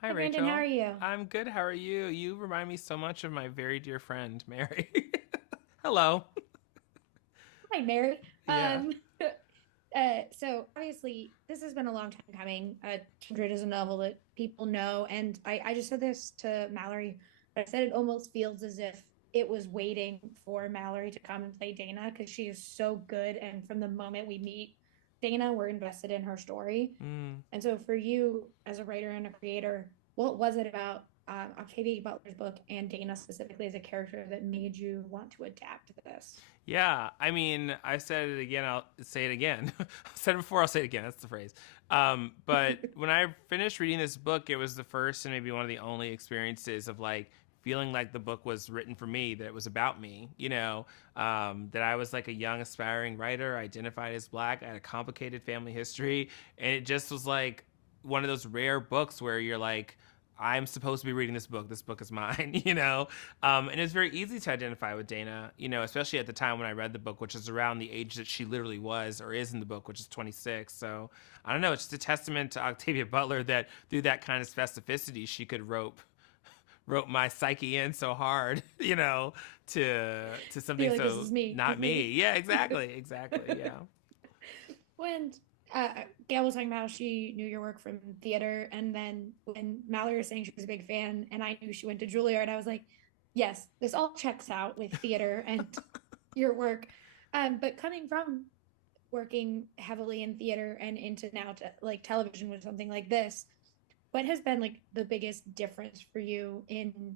Hi, Hi, Brandon. How are Rachel. you? I'm good. How are you? You remind me so much of my very dear friend, Mary. Hello. Hi, Mary. Yeah. So obviously, this has been a long time coming. Kindred is a novel that people know, and I just said this to Mallory. I said it almost feels as if it was waiting for Mallory to come and play Dana because she is so good, and from the moment we meet Dana, we're invested in her story. Mm. And so, for you as a writer and a creator, what was it about Octavia Butler's book and Dana specifically as a character that made you want to adapt this? Yeah. I mean, I said it again. I'll say it again. I said it before. I'll say it again. That's the phrase. But when I finished reading this book, it was the first and maybe one of the only experiences of like feeling like the book was written for me, that it was about me, that I was like a young aspiring writer, identified as black, I had a complicated family history. And it just was like one of those rare books where you're like, I'm supposed to be reading this book. This book is mine, And it's very easy to identify with Dana, especially at the time when I read the book, which is around the age that she literally was or is in the book, which is 26. So I don't know. It's just a testament to Octavia Butler that through that kind of specificity, she could rope my psyche in so hard, to something Feel like this so is me. This not is me. me. Yeah, exactly, exactly. Yeah. When Gail was talking about how she knew your work from theater, and then when Mallory was saying she was a big fan, and I knew she went to Juilliard, I was like, yes, this all checks out with theater and your work. But coming from working heavily in theater and into now to like television with something like this, what has been like the biggest difference for you in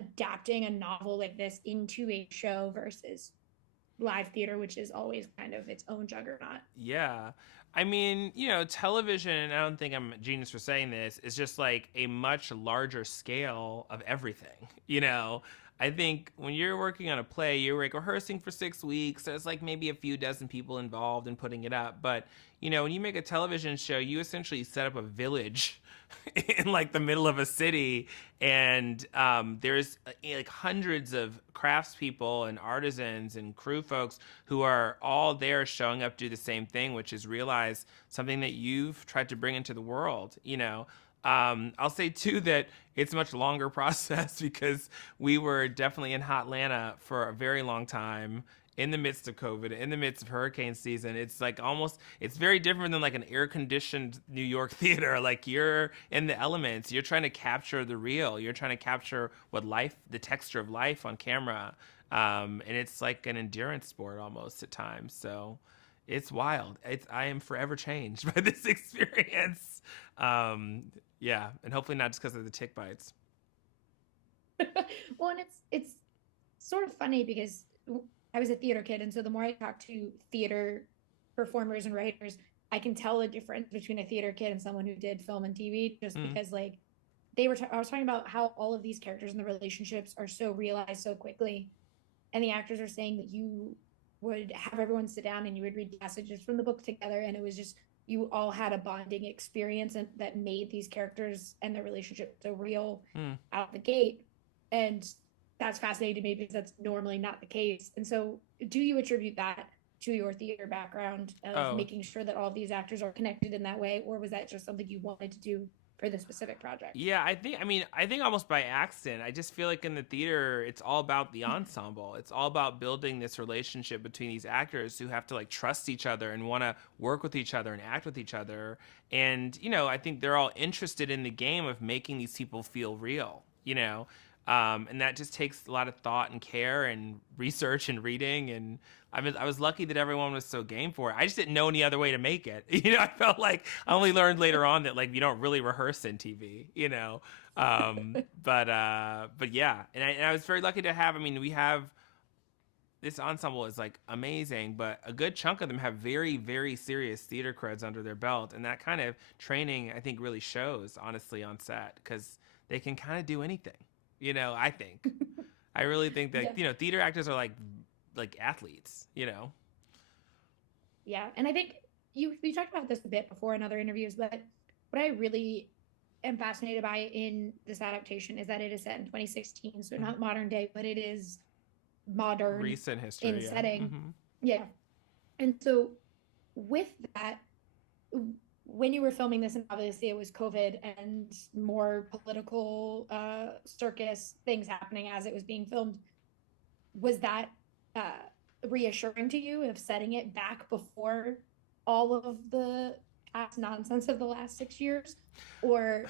adapting a novel like this into a show versus live theater, which is always kind of its own juggernaut? Yeah. I mean, television, and I don't think I'm a genius for saying this, is just like a much larger scale of everything. I think when you're working on a play, you're like rehearsing for 6 weeks. There's like maybe a few dozen people involved in putting it up. But, when you make a television show, you essentially set up a village in like the middle of a city. And there's like hundreds of craftspeople and artisans and crew folks who are all there showing up to do the same thing, which is realize something that you've tried to bring into the world. I'll say too that it's a much longer process because we were definitely in Hotlanta for a very long time in the midst of COVID, in the midst of hurricane season. It's like almost, it's very different than like an air conditioned New York theater. Like you're in the elements, you're trying to capture the real, you're trying to capture what life, the texture of life on camera. And it's like an endurance sport almost at times. So it's wild. I am forever changed by this experience. Yeah, and hopefully not just because of the tick bites. Well, and it's sort of funny because I was a theater kid, and so the more I talk to theater performers and writers, I can tell the difference between a theater kid and someone who did film and TV, just Mm, because like I was talking about how all of these characters and the relationships are so realized so quickly, and the actors are saying that you would have everyone sit down and you would read passages from the book together, and it was just you all had a bonding experience and that made these characters and their relationship so real mm. out the gate. And that's fascinating to me because that's normally not the case. And so, do you attribute that to your theater background of Oh, making sure that all of these actors are connected in that way, or was that just something you wanted to do for this specific project? yeah, I think almost by accident. I just feel like in the theater, it's all about the ensemble. It's all about building this relationship between these actors who have to like trust each other and want to work with each other and act with each other. And, I think they're all interested in the game of making these people feel real. And that just takes a lot of thought and care and research and reading. And I was lucky that everyone was so game for it. I just didn't know any other way to make it. I felt like I only learned later on that like you don't really rehearse in TV. But yeah, and I was very lucky to have. I mean, we have this ensemble is like amazing, but a good chunk of them have very, very serious theater creds under their belt, and that kind of training I think really shows honestly on set because they can kind of do anything. I think. I really think that Yeah. theater actors are like athletes. Yeah. And I think we talked about this a bit before in other interviews, but what I really am fascinated by in this adaptation is that it is set in 2016, so Mhm. not modern day, but it is modern Recent in history, yeah. setting. Hmm. Yeah. And so with that, when you were filming this, and obviously it was COVID and more political circus things happening as it was being filmed, was that uh, reassuring to you of setting it back before all of the past nonsense of the last 6 years, or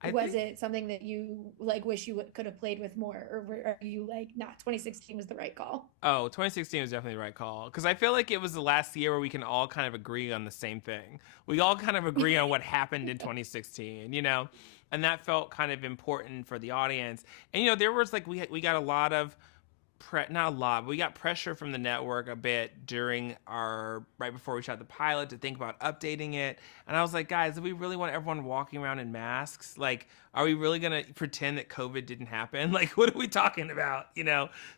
I was think it something that you like wish you could have played with more, or are you like, nah, 2016 was the right call? 2016 was definitely the right call because I feel like it was the last year where we can all kind of agree on the same thing. We all kind of agree on what happened in 2016, and that felt kind of important for the audience. And there was like we got a lot of not a lot, but we got pressure from the network a bit during our right before we shot the pilot to think about updating it. And I was like, guys, do we really want everyone walking around in masks? Like, are we really gonna pretend that COVID didn't happen? Like, what are we talking about?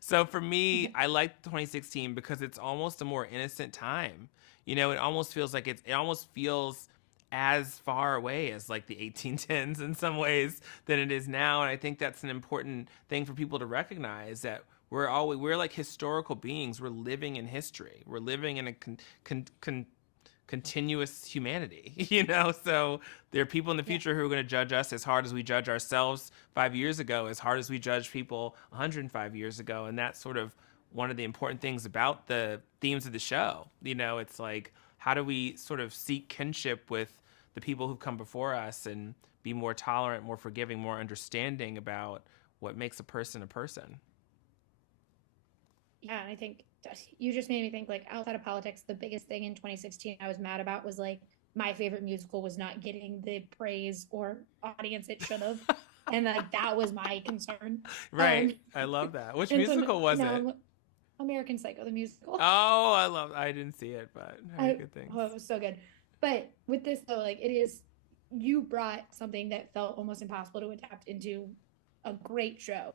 So for me, I like 2016 because it's almost a more innocent time. It almost feels like it almost feels as far away as like the 1810s in some ways than it is now. And I think that's an important thing for people to recognize, that we're like historical beings. We're living in history. We're living in a continuous humanity, So there are people in the future who are going to judge us as hard as we judge ourselves 5 years ago, as hard as we judge people 105 years ago, and that's sort of one of the important things about the themes of the show. It's like, how do we sort of seek kinship with the people who've come before us and be more tolerant, more forgiving, more understanding about what makes a person a person. Yeah, I think you just made me think, like, outside of politics, the biggest thing in 2016 I was mad about was like my favorite musical was not getting the praise or audience it should have. And like that was my concern. Right. I love that. Which and musical was it? American Psycho, the musical. Oh, I didn't see it, but I heard good things. Oh, it was so good. But with this though, like you brought something that felt almost impossible to adapt into a great show.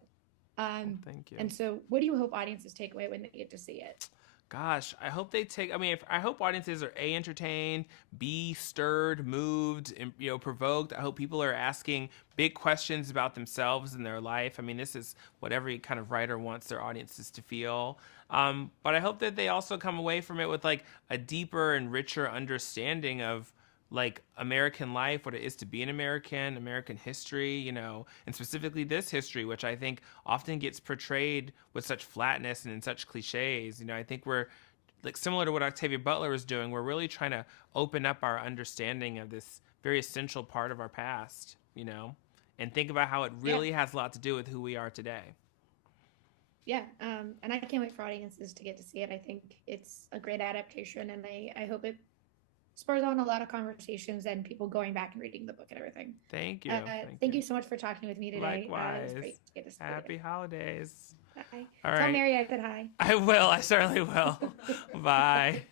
Thank you. And so what do you hope audiences take away when they get to see it? Gosh, I hope they take. I mean, I hope audiences are entertained, B, stirred, moved, and provoked. I hope people are asking big questions about themselves and their life. I mean, this is what every kind of writer wants their audiences to feel. But I hope that they also come away from it with like a deeper and richer understanding of like American life, what it is to be an American history, and specifically this history, which I think often gets portrayed with such flatness and in such cliches. I think we're like similar to what Octavia Butler was doing. We're really trying to open up our understanding of this very essential part of our past, and think about how it really has a lot to do with who we are today. Yeah, and I can't wait for audiences to get to see it. I think it's a great adaptation, and I hope it spurs on a lot of conversations and people going back and reading the book and everything. Thank you. Thank you so much for talking with me today. Likewise. It was great to get to see Happy holidays. Bye. All Tell right. Mary I said hi. I will. I certainly will. Bye.